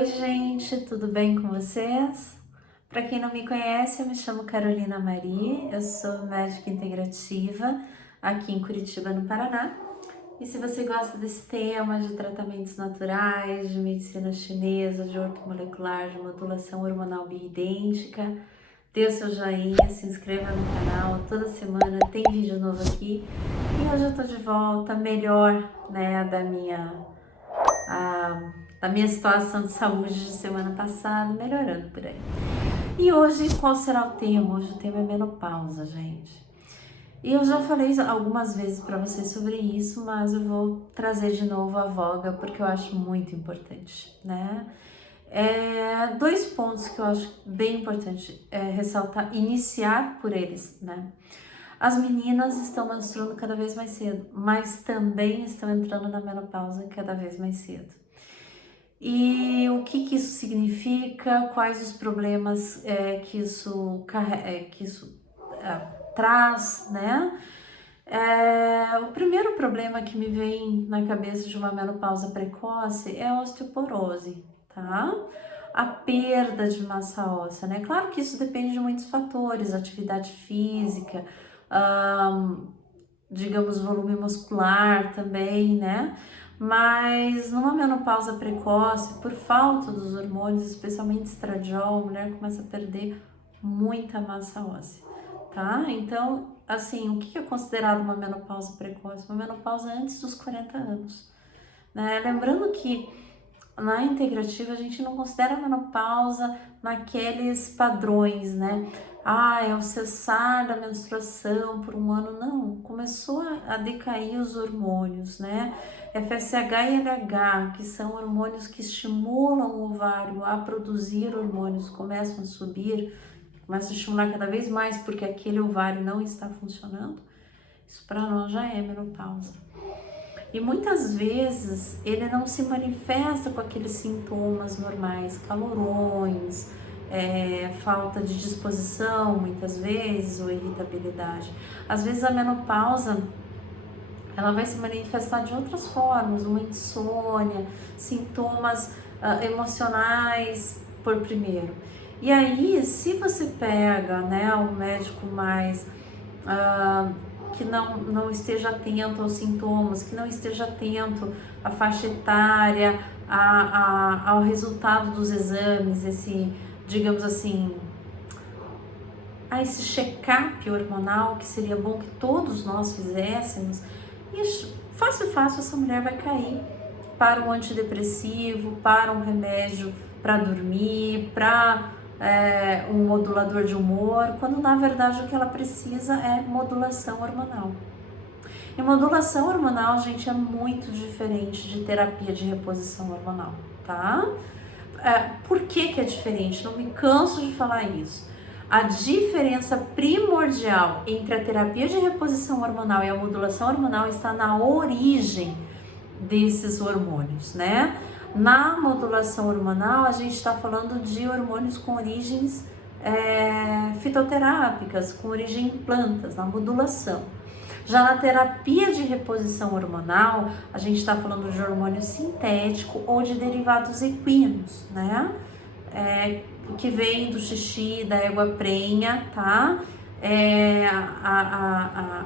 Oi, gente, tudo bem com vocês? Para quem não me conhece, eu me chamo Carolina Maria, eu sou médica integrativa aqui em Curitiba, no Paraná. E se você gosta desse tema de tratamentos naturais, de medicina chinesa, de ortomolecular, de modulação hormonal bioidêntica, dê o seu joinha, se inscreva no canal, toda semana tem vídeo novo aqui. E hoje eu tô de volta, melhor, né, da minha situação de saúde de semana passada, melhorando por aí. E hoje, qual será o tema? Hoje o tema é menopausa, gente. E eu já falei algumas vezes para vocês sobre isso, mas eu vou trazer de novo à voga porque eu acho muito importante, né? Dois pontos que eu acho bem importante ressaltar, iniciar por eles, né? As meninas estão menstruando cada vez mais cedo, mas também estão entrando na menopausa cada vez mais cedo. E o que isso significa, quais os problemas que isso traz, né? O primeiro problema que me vem na cabeça de uma menopausa precoce é a osteoporose, tá? A perda de massa óssea, né? Claro que isso depende de muitos fatores, atividade física, digamos, volume muscular também, né? Mas numa menopausa precoce, por falta dos hormônios, especialmente estradiol, a mulher começa a perder muita massa óssea, tá? Então, assim, o que é considerado uma menopausa precoce? Uma menopausa antes dos 40 anos, né? Lembrando que na integrativa a gente não considera a menopausa naqueles padrões, né? É o cessar da menstruação por um ano, não. Começou a decair os hormônios, né? FSH e LH, que são hormônios que estimulam o ovário a produzir hormônios, começam a subir, começam a estimular cada vez mais porque aquele ovário não está funcionando. Isso para nós já é menopausa. E muitas vezes ele não se manifesta com aqueles sintomas normais, calorões, falta de disposição muitas vezes, ou irritabilidade. Às vezes a menopausa ela vai se manifestar de outras formas, uma insônia, sintomas emocionais por primeiro. E aí, se você pega, né, um médico mais que não esteja atento aos sintomas, que não esteja atento à faixa etária, ao resultado dos exames, digamos assim, a esse check-up hormonal que seria bom que todos nós fizéssemos, e fácil essa mulher vai cair para um antidepressivo, para um remédio para dormir, para um modulador de humor, quando na verdade o que ela precisa é modulação hormonal. E modulação hormonal, gente, é muito diferente de terapia de reposição hormonal, tá? Por que é diferente? Não me canso de falar isso. A diferença primordial entre a terapia de reposição hormonal e a modulação hormonal está na origem desses hormônios, né? Na modulação hormonal, a gente está falando de hormônios com origens fitoterápicas, com origem em plantas, na modulação. Já na terapia de reposição hormonal, a gente está falando de hormônio sintético ou de derivados equinos, né? Que vem do xixi, da égua prenha, tá?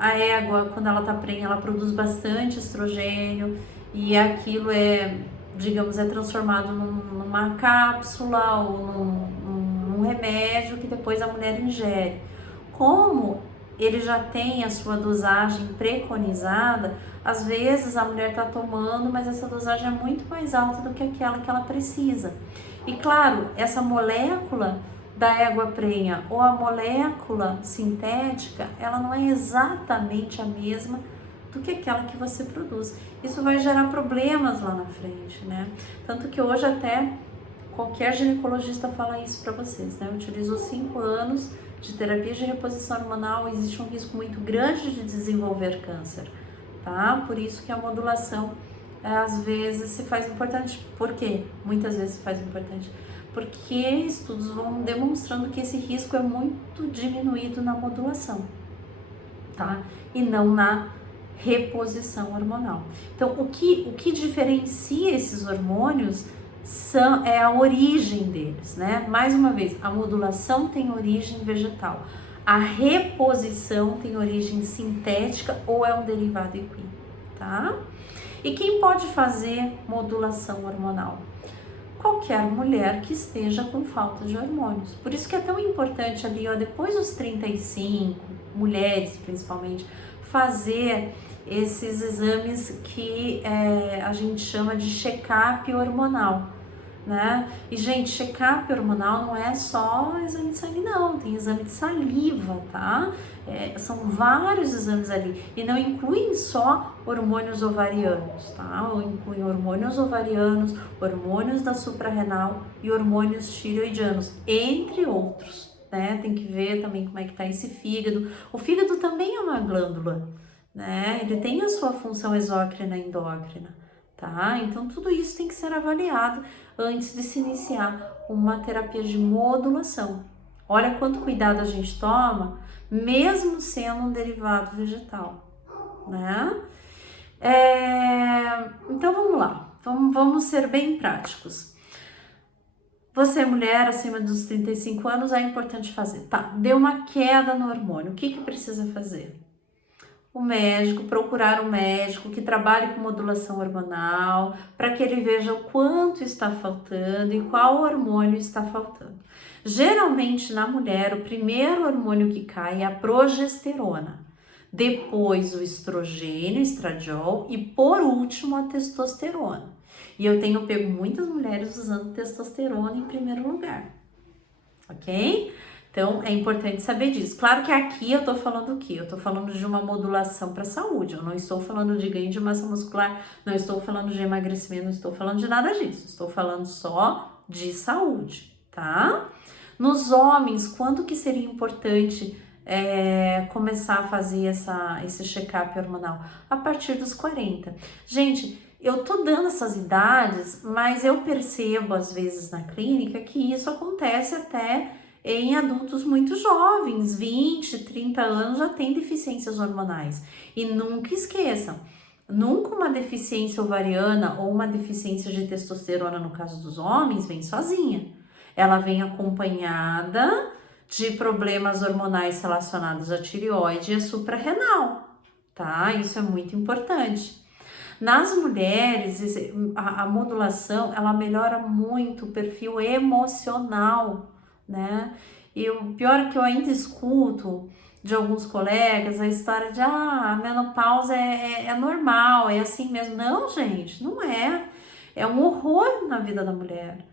A égua, quando ela tá prenha, ela produz bastante estrogênio e aquilo digamos, transformado numa cápsula ou num remédio que depois a mulher ingere. Como ele já tem a sua dosagem preconizada, às vezes a mulher está tomando, mas essa dosagem é muito mais alta do que aquela que ela precisa. E claro, essa molécula da égua prenha ou a molécula sintética, ela não é exatamente a mesma do que aquela que você produz. Isso vai gerar problemas lá na frente, né? Tanto que hoje até qualquer ginecologista fala isso para vocês, né? Utilizou 5 anos de terapia de reposição hormonal, existe um risco muito grande de desenvolver câncer, tá? Por isso que a modulação às vezes se faz importante. Por quê? Muitas vezes se faz importante. Porque estudos vão demonstrando que esse risco é muito diminuído na modulação, tá? E não na reposição hormonal. Então, o que diferencia esses hormônios é a origem deles, né? Mais uma vez, a modulação tem origem vegetal, a reposição tem origem sintética ou é um derivado equino, tá? E quem pode fazer modulação hormonal? Qualquer mulher que esteja com falta de hormônios. Por isso que é tão importante ali, ó, depois dos 35, mulheres principalmente, fazer esses exames que a gente chama de check-up hormonal, né? E, gente, check-up hormonal não é só exame de sangue, não. Tem exame de saliva, tá? São vários exames ali. E não incluem só hormônios ovarianos, tá? Ou incluem hormônios ovarianos, hormônios da suprarrenal e hormônios tireoidianos, entre outros, né? Tem que ver também como é que tá esse fígado. O fígado também é uma glândula, né? Ele tem a sua função exócrina e endócrina, tá? Então tudo isso tem que ser avaliado antes de se iniciar uma terapia de modulação. Olha quanto cuidado a gente toma, mesmo sendo um derivado vegetal, né? Então vamos lá, vamos ser bem práticos. Você, mulher acima dos 35 anos, é importante fazer. Tá, deu uma queda no hormônio, o que precisa fazer? O médico, procurar um médico que trabalhe com modulação hormonal, para que ele veja o quanto está faltando e qual hormônio está faltando. Geralmente na mulher, o primeiro hormônio que cai é a progesterona, depois o estrogênio, estradiol e por último a testosterona. E eu tenho pego muitas mulheres usando testosterona em primeiro lugar, ok? Então, é importante saber disso. Claro que aqui eu tô falando o quê? Eu tô falando de uma modulação para saúde. Eu não estou falando de ganho de massa muscular, não estou falando de emagrecimento, não estou falando de nada disso. Estou falando só de saúde, tá? Nos homens, quando que seria importante começar a fazer esse check-up hormonal? A partir dos 40. Gente, eu tô dando essas idades, mas eu percebo às vezes na clínica que isso acontece até em adultos muito jovens, 20, 30 anos, já tem deficiências hormonais. E nunca esqueçam, nunca uma deficiência ovariana ou uma deficiência de testosterona, no caso dos homens, vem sozinha. Ela vem acompanhada de problemas hormonais relacionados à tireoide e à suprarrenal, tá? Isso é muito importante. Nas mulheres, a modulação, ela melhora muito o perfil emocional, né? E o pior é que eu ainda escuto de alguns colegas a história de a menopausa é normal, é assim mesmo. Não, gente, não é. É um horror na vida da mulher,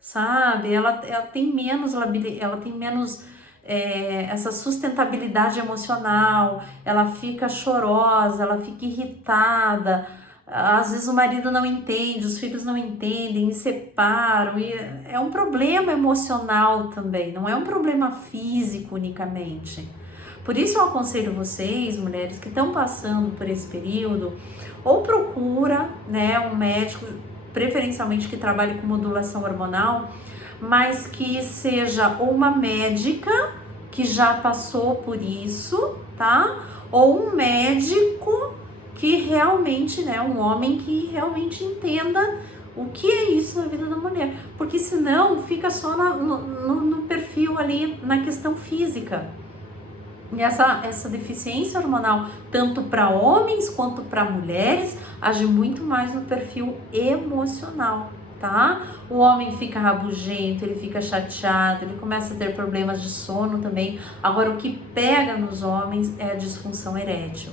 sabe? Ela tem menos, ela tem menos essa sustentabilidade emocional, ela fica chorosa, ela fica irritada. Às vezes o marido não entende, os filhos não entendem, se separam, e é um problema emocional também, não é um problema físico unicamente. Por isso eu aconselho vocês, mulheres que estão passando por esse período, ou procura, né, um médico, preferencialmente que trabalhe com modulação hormonal, mas que seja uma médica que já passou por isso, tá? Ou um médico que realmente, né, um homem que realmente entenda o que é isso na vida da mulher, porque senão fica só no perfil ali, na questão física. E essa deficiência hormonal, tanto para homens quanto para mulheres, age muito mais no perfil emocional, tá? O homem fica rabugento, ele fica chateado, ele começa a ter problemas de sono também. Agora, o que pega nos homens é a disfunção erétil.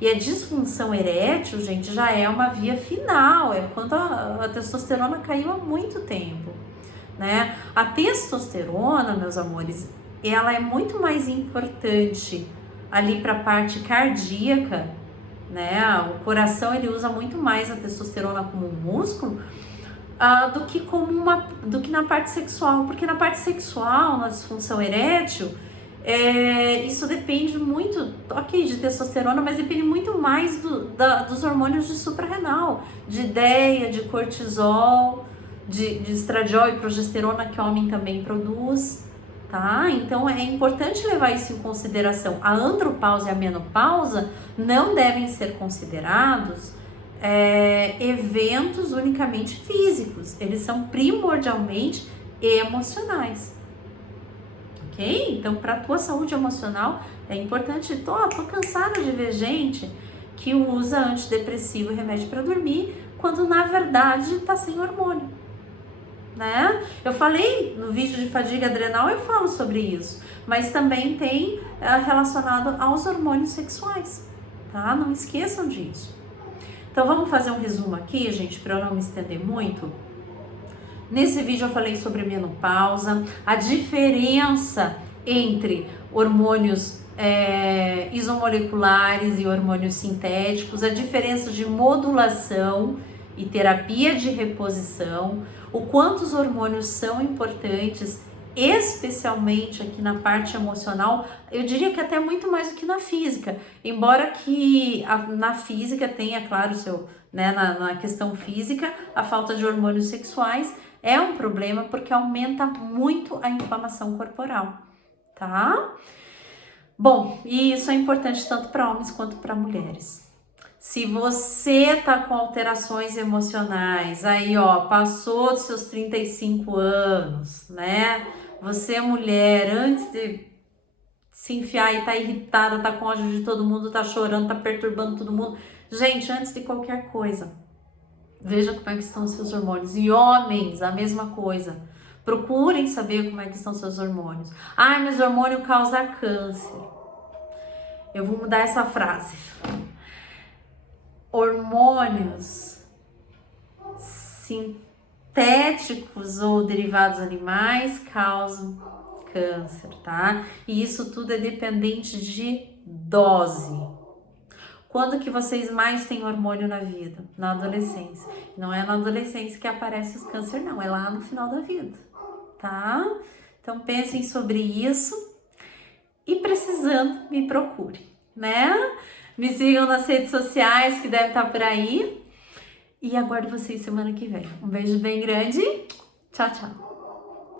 E a disfunção erétil, gente, já é uma via final, é quando a testosterona caiu há muito tempo, né? A testosterona, meus amores, ela é muito mais importante ali para a parte cardíaca, né? O coração, ele usa muito mais a testosterona como um músculo do que na parte sexual, porque na parte sexual, na disfunção erétil, isso depende muito, ok, de testosterona, mas depende muito mais dos hormônios de suprarrenal, de DEA, de cortisol, de estradiol e progesterona, que o homem também produz, tá? Então é importante levar isso em consideração. A andropausa e a menopausa não devem ser considerados eventos unicamente físicos, eles são primordialmente emocionais, ok? Então, para a tua saúde emocional, é importante. Tô cansada de ver gente que usa antidepressivo e remédio para dormir, quando na verdade tá sem hormônio, né? Eu falei no vídeo de fadiga adrenal, eu falo sobre isso, mas também tem relacionado aos hormônios sexuais, tá? Não esqueçam disso. Então vamos fazer um resumo aqui, gente, para eu não me estender muito. Nesse vídeo eu falei sobre menopausa, a diferença entre hormônios isomoleculares e hormônios sintéticos, a diferença de modulação e terapia de reposição, o quanto os hormônios são importantes, especialmente aqui na parte emocional, eu diria que até muito mais do que na física, embora que na física tenha, claro, na questão física, a falta de hormônios sexuais é um problema porque aumenta muito a inflamação corporal, tá? Bom, e isso é importante tanto para homens quanto para mulheres. Se você tá com alterações emocionais, aí ó, passou dos seus 35 anos, né? Você é mulher, antes de se enfiar e tá irritada, tá com ódio de todo mundo, tá chorando, tá perturbando todo mundo. Gente, antes de qualquer coisa, veja como é que estão os seus hormônios. E homens, a mesma coisa. Procurem saber como é que estão seus hormônios. Ai, mas hormônio causa câncer. Eu vou mudar essa frase. Hormônios sintéticos ou derivados animais causam câncer, tá? E isso tudo é dependente de dose. Quando que vocês mais têm hormônio na vida? Na adolescência. Não é na adolescência que aparece os câncer, não. É lá no final da vida, tá? Então pensem sobre isso e precisando, me procure, né? Me sigam nas redes sociais que devem estar por aí. E aguardo vocês semana que vem. Um beijo bem grande. Tchau, tchau.